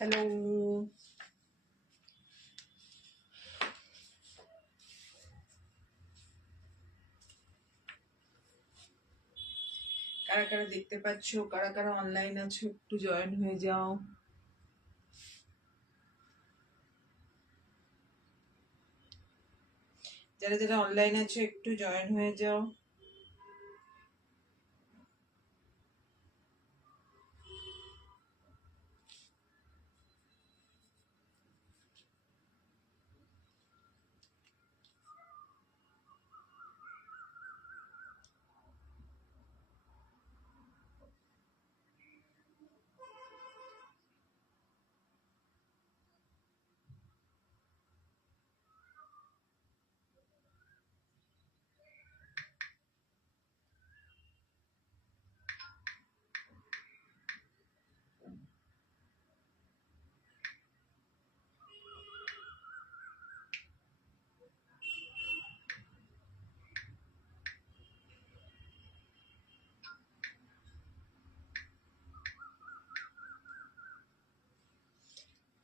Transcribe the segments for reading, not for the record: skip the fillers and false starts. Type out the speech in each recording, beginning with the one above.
Hello, কারা কারা দেখতে পাচ্ছ, কারা কারা অনলাইন আছো একটু জয়েন হয়ে যাও। যারা যারা অনলাইন আছো একটু জয়েন হয়ে যাও।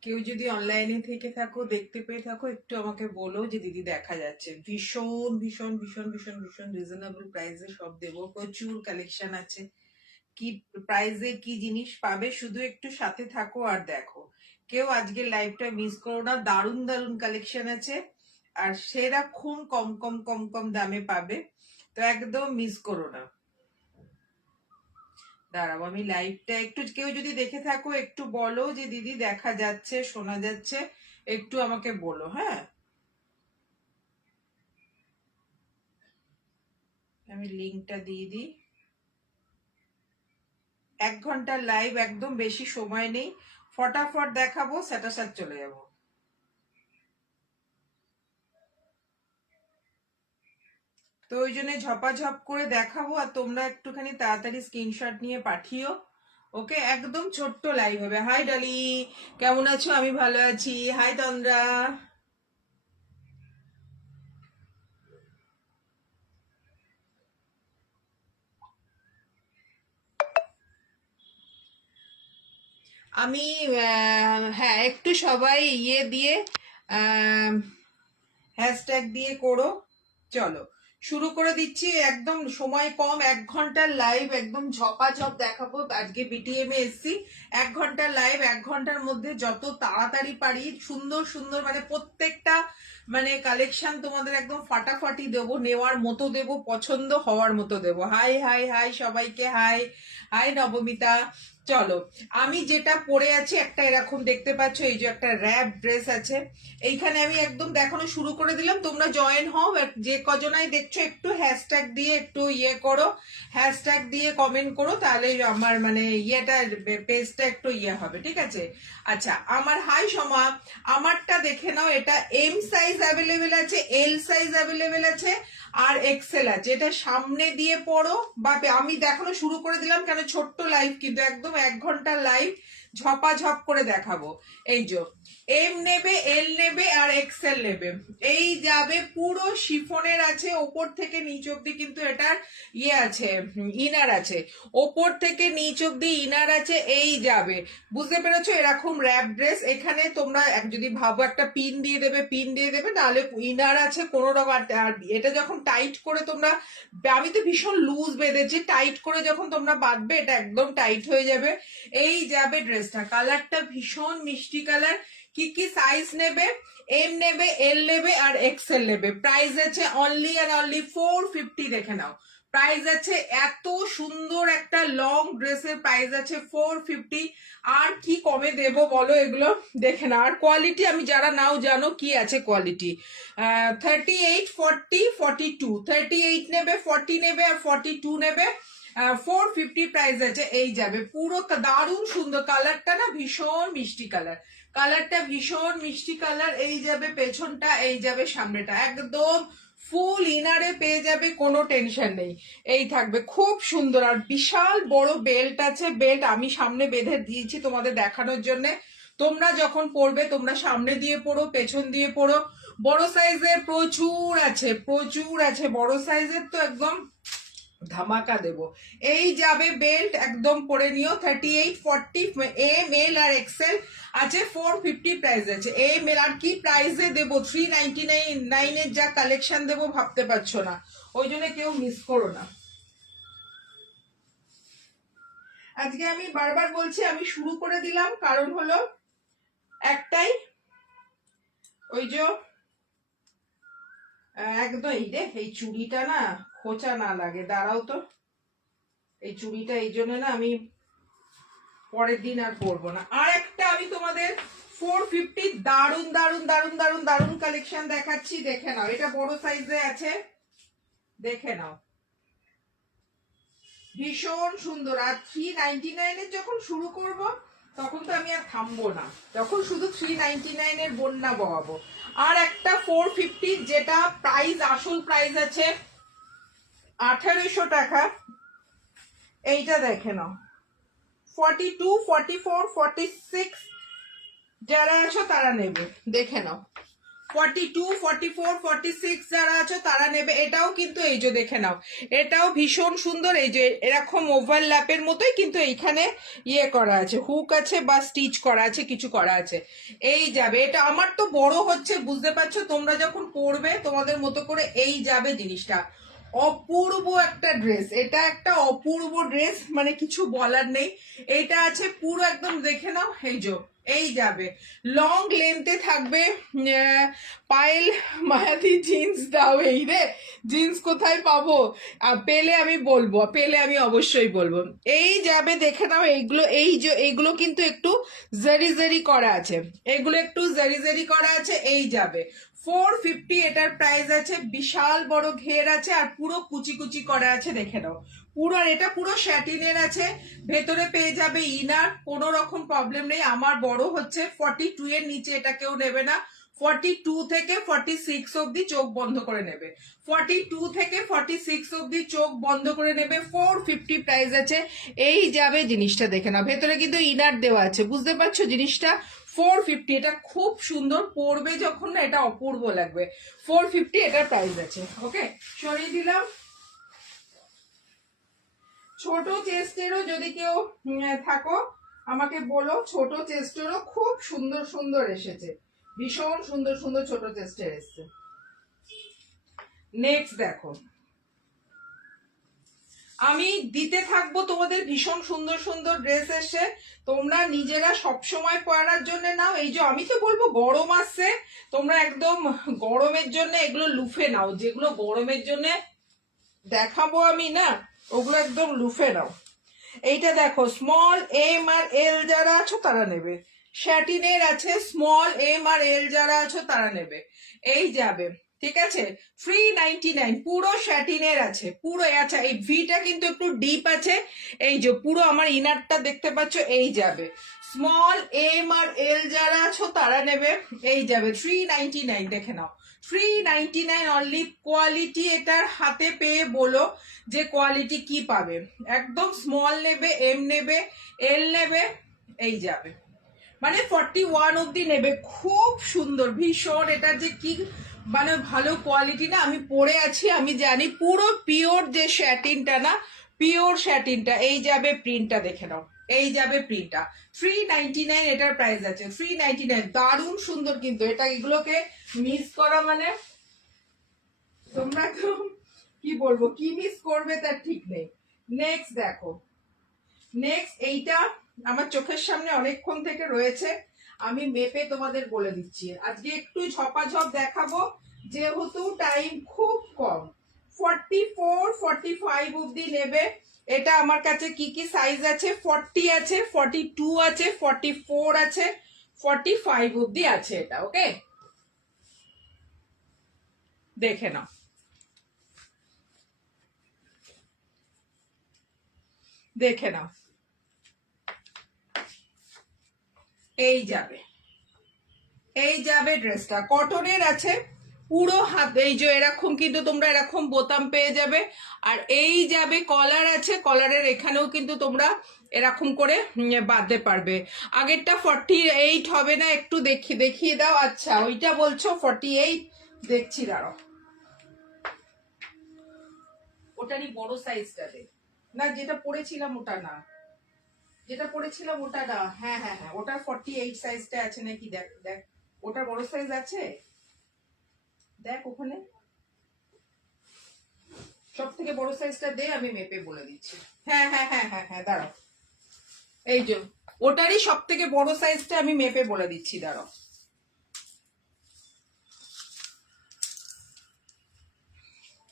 কেউ যদি অনলাইনে থেকে থাকো, দেখতে পেয়ে থাকো, একটু আমাকে বলো যে দিদি দেখা যাচ্ছে। ভীষণ ভীষণ ভীষণ ভীষণ ভীষণ রিজনেবল প্রাইসে সব দেবো, প্রচুর কালেকশন আছে। কি প্রাইসে কি জিনিস পাবে, শুধু একটু সাথে থাকো আর দেখো। কেউ আজকে লাইভটা মিস করো না, দারুণ দারুণ কালেকশন আছে আর সেরকম কম কম কম কম দামে পাবে, তো একদম মিস করো না। দাঁড়াও, আমি লাইভটা একটু, কেউ যদি দেখে থাকো একটু বলো যে দিদি দেখা যাচ্ছে, শোনা যাচ্ছে, একটু আমাকে বলো। হ্যাঁ, আমি লিংকটা দিয়ে দিই। 1 ঘন্টার লাইভ, একদম বেশি সময় নেই, ফটাফট দেখাবো, স্যাটাসাট চলে যাবো। তো ওই জন্য ঝপাঝপ করে দেখাবো আর তোমরা একটুখানি তাড়াতাড়ি স্ক্রিনশট নিয়ে পাঠিও। ওকে, একদম ছোট্ট লাইভ হবে। হাই ডলি, কেমন আছো? আমি ভালো আছি। হাই তন্দ্রা। আমি হ্যাঁ, একটু সবাই ইয়ে দিয়ে হ্যাশট্যাগ দিয়ে করো। চলো শুরু করে দিচ্ছি, একদম সময় কম, 1 ঘন্টার লাইভ, একদম ঝপাঝপ দেখাবো। আজকে বিটিএম এ এসছি, 1 ঘন্টার লাইভ, 1 ঘন্টার মধ্যে যত তাড়াতাড়ি পারি সুন্দর সুন্দর মানে প্রত্যেকটা মানে কালেকশন তোমাদের একদম ফাটাফাটি দেবো, নেওয়ার মতো দেবো, পছন্দ হওয়ার মতো দেবো। হাই হাই হাই সবাইকে, হাই হাই নবমিতা। চলো, আমি যেটা পরে আছি একটা এরকম দেখতে পাচ্ছ, এই যে একটা র্যাপ ড্রেস আছে, এইখানে আমি একদম দেখানো শুরু করে দিলাম। তোমরা জয়েন হও, যে কজনাই দেখছো একটু হ্যাশট্যাগ দিয়ে একটু ইয়ে করো, হ্যাশট্যাগ দিয়ে কমেন্ট করো, তাহলে আমার মানে ইয়েটা পেজটা একটু ইয়ে হবে, ঠিক আছে? আচ্ছা, আমার হাই সমা, আমারটা দেখে নাও। এটা এম সাইজ অ্যাভেলেবেল আছে, এল সাইজ অ্যাভেলেবেল আছে আর এক্সেল আছে। এটা সামনে দিয়ে পড়ো বা আমি দেখানো শুরু করে দিলাম, কেন ছোট্ট লাইভ কিন্তু একদম 1 ঘন্টার লাইভ, ঝপাঝপ করে দেখাবো। এই যে এম নেবে, এল নেবে আর এক্সেল নেবে, এই যাবে। পুরো শিফনের আছে, ওপর থেকে নিচ অব্দি কিন্তু এটার ইয়ে আছে, ইনার আছে। ওপর থেকে নিচ অব্দি ইনার আছে, এই যাবে। বুঝতে পেরেছো? এরকম র্যাপ ড্রেস। এখানে তোমরা যদি ভাবো একটা পিন দিয়ে দেবে, পিন দিয়ে দেবে, নাহলে ইনার আছে কোনো রকম। আর এটা যখন টাইট করে তোমরা, আমি তো ভীষণ লুজ বেঁধেছি, টাইট করে যখন তোমরা বাঁধবে এটা একদম টাইট হয়ে যাবে। এই যাবে ড্রেসটা, কালারটা ভীষণ মিষ্টি কালার। কি কি সাইজ নেবে? এম নেবে, এল নেবে আর এক্সেল নেবে। প্রাইস আছে অনলি আর অনলি 450। দেখে নাও, প্রাইস আছে এত সুন্দর একটা লং ড্রেসের প্রাইস আছে 450। আর কি কমে দেব বলো? এগুলো দেখে না। আর কোয়ালিটি আমি যারা নাও জানো কি আছে কোয়ালিটি। 38, 40, 42, 38 নেবে, 40 নেবে আর 42 নেবে। 450 প্রাইস আছে। এই যাবে পুরো দারুণ সুন্দর কালারটা, না ভীষণ মিষ্টি কালার, কালারটা ভীষণ মিষ্টি কালার। এই যাবে পেছনটা, এই যাবে সামনেটা, একদম ফুল ইনারে পেয়ে যাবে, কোনো টেনশন নেই। এই থাকবে খুব সুন্দর আর বিশাল বড় বেল্ট আছে। বেল্ট আমি সামনে বেঁধে দিয়েছি তোমাদের দেখানোর জন্য। তোমরা যখন পরবে তোমরা সামনে দিয়ে পরো, পেছন দিয়ে পরো। বড় সাইজের প্রচুর আছে, প্রচুর আছে বড় সাইজের, তো একদম ধামাকা দেব। এই যাবে বেল্ট, একদম পরে নিও। 38-40 এম এল আর এক্সেল আছে, 450 প্রাইস আছে। এম এল আর কি প্রাইসে দেবো, 399 এর যা কালেকশন দেবো ভাবতে পারছো না, ওই জন্য কেউ মিস করো না। আজকে আমি বারবার বলছি আমি শুরু করে দিলাম, কারণ হলো একটাই, ওই যে একদম এই রে, এই চুড়িটা না খোঁচা না লাগে, দাঁড়াও তো, এই চুড়িটা এই জন্য না আমি পরের দিন আর পরবো না। আর একটা আমি তোমাদের 450 দারুন দারুন দারুন দারুন দারুন কালেকশন দেখাচ্ছি, দেখে নাও। এটা বড় সাইজে আছে, দেখে নাও, ভীষণ সুন্দর। আর 399 এর যখন শুরু করব তখন তো আমি আর থামবো না, তখন শুধু 399 এর বন্যা বহাবো। আর একটা 450 যেটা প্রাইস, আসল প্রাইস আছে 1800 টাকা, এইটা দেখে নাও। 42, 44, 46 যারা আছো তারা নেবে, দেখে নাও। 42, 44, 46 যারা আছো তারা নেবে। এটাও কিন্তু এই যে দেখে নাও, এটাও ভীষণ সুন্দর। এই যে এরকম ওভারল্যাপের মতোই, কিন্তু এইখানে ইয়ে করা আছে, হুক আছে বা স্টিচ করা আছে, কিছু করা আছে। এই যাবে, এটা আমার তো বড় হচ্ছে, বুঝতে পারছো, তোমরা যখন পরবে তোমাদের মতো করে এই যাবে জিনিসটা। অপূর্ব একটা ড্রেস, এটা একটা অপূর্ব ড্রেস, মানে কিছু বলার নেই। এইটা আছে পুরো একদম, দেখে নাও, এই যে এই যাবে, লং লেন্থে থাকবে। পায়েল মায়াদি জিন্স দাও, এই রে জিন্স কোথায় পাবো, পেলে আমি বলবো, পেলে আমি অবশ্যই বলবো। এই যাবে, দেখে নাও, এইগুলো এই যে এইগুলো কিন্তু একটু জারি জারি করা আছে, এগুলো একটু জারি জারি করা আছে। এই যাবে 450, এটার প্রাইস আছে। বিশাল বড় ঘের আছে আর পুরো কুচি কুচি করা আছে, দেখে নাও পুরো। আর এটা পুরো শ্যাটিনের আছে, ভেতরে পেয়ে যাবে ইনার, কোনো রকম প্রবলেম নেই। আমার বড় হচ্ছে 42 এর নিচে এটা কেউ নেবে না। 42 থেকে 46 অব্দি চোখ বন্ধ করে নেবে, 42 থেকে 46 অব্দি চোখ বন্ধ করে নেবে। 450 প্রাইস আছে। এই যাবে জিনিসটা, দেখে নাও, ভেতরে কিন্তু ইনার দেওয়া আছে, বুঝতে পারছো জিনিসটা। 450, এটা খুব সুন্দর, পরবে যখন না এটা অপূর্ব লাগবে। 450 এটার প্রাইস আছে। ওকে, সরিয়ে দিলাম। ছোট চেস্টেরও যদি কেউ থাকো আমাকে বলো, ছোট চেস্টেরও খুব সুন্দর সুন্দর এসেছে, ভীষণ সুন্দর সুন্দর ছোট চেস্টের এসছে। নেক্সট দেখো, আমি দিতে থাকবো তোমাদের ভীষণ সুন্দর সুন্দর ড্রেস এসে, তোমরা নিজেরা সবসময় পরার জন্য নাও। এই যে আমি তো বলবো গরম আসছে, তোমরা একদম গরমের জন্য এগুলো লুফে নাও, যেগুলো গরমের জন্য দেখাবো আমি না, ওগুলো একদম লুফে নাও। এইটা দেখো, স্মল এম আর এল যারা আছো তারা নেবে, শ্যাটিনের আছে, স্মল এম আর এল যারা আছো তারা নেবে। এই যাবে, ঠিক আছে। 399 পুরো শ্যাটিনের আছে, পুরো। আচ্ছা, এই ভিটা কিন্তু একটু ডিপ আছে, এই যে পুরো আমার ইনারটা দেখতে পাচ্ছ। এই যাবে, স্মল এম আর এল যারা আছো তারা নেবে। এই যাবে 399, দেখে নাও, 399 অনলি। কোয়ালিটি এটার হাতে পেয়ে বলো যে কোয়ালিটি কি পাবে। একদম স্মল নেবে, এম নেবে, এল নেবে, এই যাবে, মানে 41 অব্দি নেবে। খুব সুন্দর, ভীষণ, এটার যে কি মানে ভালো কোয়ালিটি না, আমি পরে আছি, আমি জানি। পুরো পিওর যে শ্যাটিনটা না, পিওর শ্যাটিনটা। এই যাবে প্রিন্টটা, দেখে নাও, এই যাবে প্রিন্টটা। 399 এটার প্রাইস আছে, 399। দারুণ সুন্দর কিন্তু এটা, এগুলোকে মিস করা মানে তোমরা তো কি বলবো, কি মিস করবে তার ঠিক নেই। নেক্সট দেখো, নেক্সট এইটা আমার চোখের সামনে অনেকক্ষণ থেকে রয়েছে, আমি মেপে তোমাদের বলে দিচ্ছি। আজকে একটু ঝপাঝপ দেখাবো যেহেতু টাইম খুব কম। 44, 45 অব্দি নেবে। এটা আমার কাছে কি কি সাইজ আছে, 40 আছে, 42 আছে, 44 আছে, 45 অব্দি আছে এটা। ওকে, দেখে নাও, দেখে নাও, এই যাবে, এই যাবে ড্রেসটা। কটনের আছে পুরো হাত, এই যে এরকম কিন্তু তোমরা এরকম বোতাম পেয়ে যাবে। আর এই যাবে কলার আছে, কলারের এখানেও কিন্তু তোমরা এরকম করে বাঁধতে পারবে। আগেরটা 48 হবে না, একটু দেখিয়ে দাও। আচ্ছা, ওইটা বলছো 48, দেখছি, দাঁড়াও, ওটারই বড় সাইজটা দে। না যেটা পরেছিলাম ওটা না, যেটা পরেছিলাম ওটা না। হ্যাঁ হ্যাঁ হ্যাঁ, ওটার 48 সাইজটা আছে নাকি দেখ দেখ, ওটার বড় সাইজ আছে দেখ ওখানে। সব থেকে বড় সাইজটা দে, আমি মেপে বলে দিচ্ছি। হ্যাঁ হ্যাঁ হ্যাঁ হ্যাঁ হ্যাঁ, দাঁড়াও, এই যে ওটারই সব থেকে বড় সাইজটা আমি মেপে বলে দিচ্ছি, দাঁড়াও।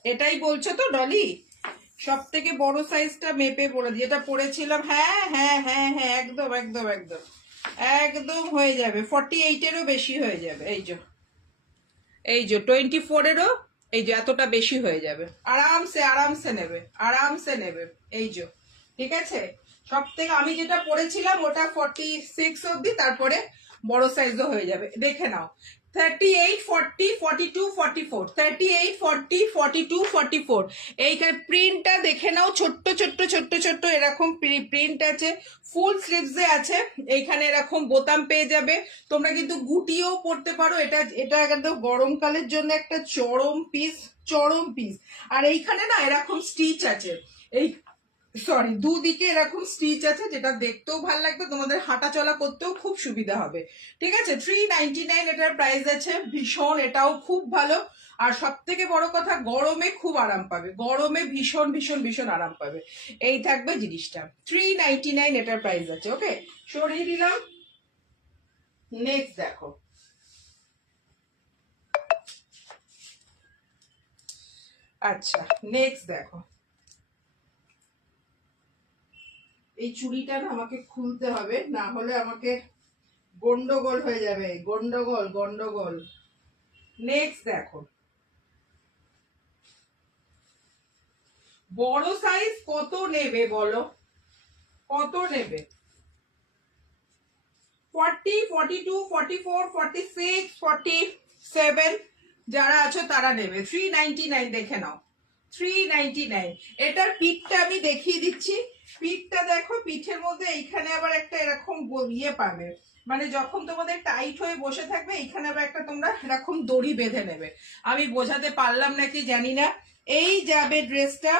এটাই বলছো তো ডলি? সব থেকে বড় সাইজটা মেপে বলে দিই, এটা পরেছিলাম। হ্যাঁ হ্যাঁ হ্যাঁ হ্যাঁ, একদম একদম একদম একদম হয়ে যাবে। 48-এরও বেশি হয়ে যাবে। এই যে, এই যে 24-এরও এই যে এতটা বেশি হয়ে যাবে। আরামসে আরামসে নেবে, আরামসে নেবে। এই যে, ঠিক আছে। সব থেকে আমি যেটা পরেছিলাম ওটা 46 অব্দি, তারপরে বড় সাইজও হয়ে যাবে। দেখে নাও, 38, 40, 42, 44, 38, 40, 42, 44। এইখানে প্রিন্টটা দেখে নাও, ছোট্ট ছোট্ট ছোট্ট ছোট্ট এরকম প্রিন্ট আছে। ফুল স্লিভসে আছে, এইখানে এরকম বোতাম পেয়ে যাবে। তোমরা কিন্তু গুটিও পরতে পারো। এটা এটা একদম গরমকালের জন্য একটা চরম পিস, চরম পিস। আর এইখানে না এরকম স্টিচ আছে, এই সরি দুদিকে এরকম স্টিচ আছে, যেটা দেখতেও ভালো লাগবে, তোমাদের হাঁটা চলা করতেও খুব সুবিধা হবে। ঠিক আছে, 399 এটার প্রাইস আছে। ভীষণ, এটাও খুব ভালো। আর সব থেকে বড় কথা, গরমে খুব আরাম পাবে, গরমে ভীষণ ভীষণ ভীষণ আরাম পাবে। এই থাকবে জিনিসটা, 399 এটার প্রাইস আছে। ওকে, সরিয়ে দিলাম। নেক্সট দেখো, আচ্ছা নেক্সট দেখো, এই চুড়িটা না আমাকে খুলতে হবে, না হলে আমাকে গন্ডগোল হয়ে যাবে, গন্ডগোল গন্ডগোল। নেক্সট দেখো, বড় সাইজ কত নেবে বলো, কত নেবে? 40, 42, 44, 46, 47 যারা আছো তারা নেবে। 399 দেখে নাও, 399। এটার পিঠটা আমি দেখিয়ে দিচ্ছি। পিঠটা দেখো, পিঠের মধ্যে এইখানে আবার একটা এরকম ইয়ে পাবে, মানে যখন তোমাদের টাইট হয়ে বসে থাকবে এইখানে আবার একটা তোমরা এরকম দড়ি বেঁধে নেবে। আমি বোঝাতে পারলাম নাকি জানি না। এই যাবে ড্রেসটা,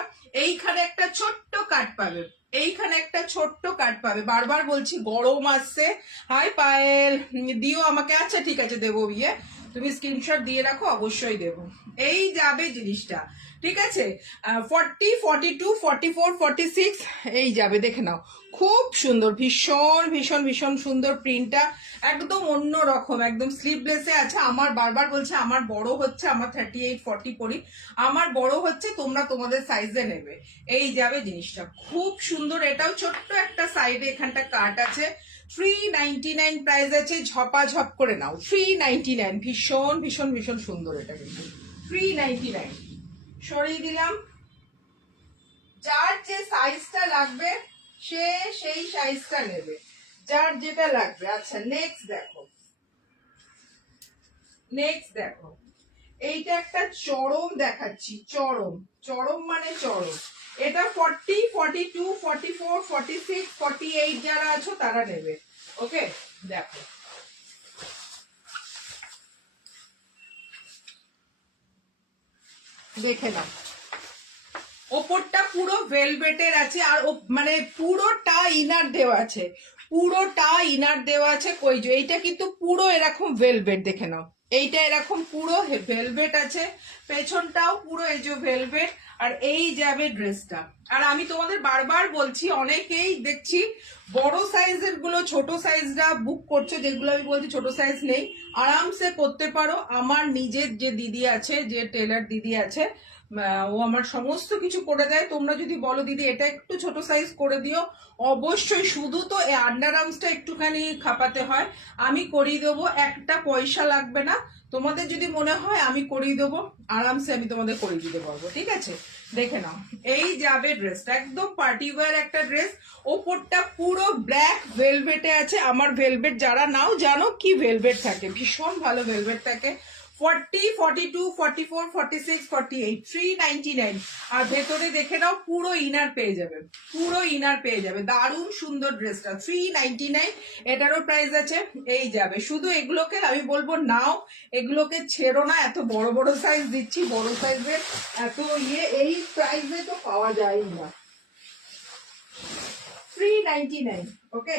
এইখানে একটা ছোট্ট কাট পাবে, এইখানে একটা ছোট্ট কাট পাবে। বারবার বলছি গরম আসছে। হাই পায়েল, দিও আমাকে। আচ্ছা ঠিক আছে, দেবো। ইয়ে তুমি স্ক্রিনশট দিয়ে রাখো, অবশ্যই দেবো। এই যাবে জিনিসটা, ঠিক আছে। 40, 42, 44, 46 এই যাবে, দেখে নাও। খুব সুন্দর, ভীষণ ভীষণ ভীষণ সুন্দর প্রিন্টটা, একদম অন্য রকম, একদম স্লিভলেসে আছে। আমার বারবার বলছে আমার বড় হচ্ছে, আমার 38, 40 পরি, আমার বড় হচ্ছে, তোমরা তোমাদের সাইজে নেবে। এই যাবে জিনিসটা, খুব সুন্দর। এটাও ছোট্ট একটা সাইডে এখানটা কাট আছে। 399 প্রাইস আছে, ঝপাঝপ করে নাও। 399, ভীষণ ভীষণ ভীষণ সুন্দর এটা কিন্তু। 399 সরিয়ে দিলাম। যার যে সাইজটা লাগবে সে সেই সাইজটা নেবে, যার যেটা লাগবে। আচ্ছা নেক্সট দেখো, নেক্সট দেখো, এইটা একটা চরম দেখাচ্ছি, চরম, চরম মানে চরম। এটা 40, 42, 44, 46, 48 যারা আছো তারা নেবে। ওকে, দেখো, দেখে নাও। ওপরটা পুরো ভেলভেটের আছে, আর মানে পুরোটা ইনার দেওয়া আছে, পুরোটা ইনার দেওয়া আছে। কই যে এইটা কিন্তু পুরো এরকম ভেলভেট, দেখে নাও। এইটা এরকম পুরো ভেলভেট আছে, পেছনটাও পুরো এই যে ভেলভেট। আর এই যাবে ড্রেসটা। আর আমি তোমাদের বারবার বলছি, অনেকেই দেখছি বড় সাইজের গুলো ছোট সাইজটা বুক করছো, যেগুলো আমি বলছি ছোট সাইজ নেই, আরামসে করতে পারো। আমার নিজের যে দিদি আছে, যে টেলার দিদি আছে, ও আমার সমস্ত কিছু করে দেয়। তোমরা যদি বলো দিদি এটা একটু ছোট সাইজ করে দিও, অবশ্যই। শুধু তো আন্ডার আর্মসটা একটুখানি খাপাতে হয়, আমি করিয়ে দেবো, একটা পয়সা লাগবে না। তোমাদের যদি মনে হয় আমি করিয়ে দেবো, আরামসে আমি তোমাদের করিয়ে দিতে পারবো। ঠিক আছে, দেখে নাও। এই যাবে ড্রেসটা, একদম পার্টি ওয়্যার একটা ড্রেস। ওপরটা পুরো ব্ল্যাক ভেলভেটে আছে। আমার ভেলভেট যারা নাও জানো কি ভেলভেট থাকে, ভীষণ ভালো ভেলভেট থাকে। 40, 42, 44, 46, 48, 399। আর ভেতরে দেখে নাও পুরো ইনার পেয়ে যাবে, পুরো ইনার পেয়ে যাবে। দারুণ সুন্দর ড্রেসটা 399। এটারও প্রাইস আছে, এই যাবে। শুধু এগুলোকে আমি বলবো নাও, এগুলোকে ছেড়ো না। এত বড় বড় সাইজ দিচ্ছি, বড় সাইজের এত এই প্রাইসে তো পাওয়া যায় না। 399, ওকে।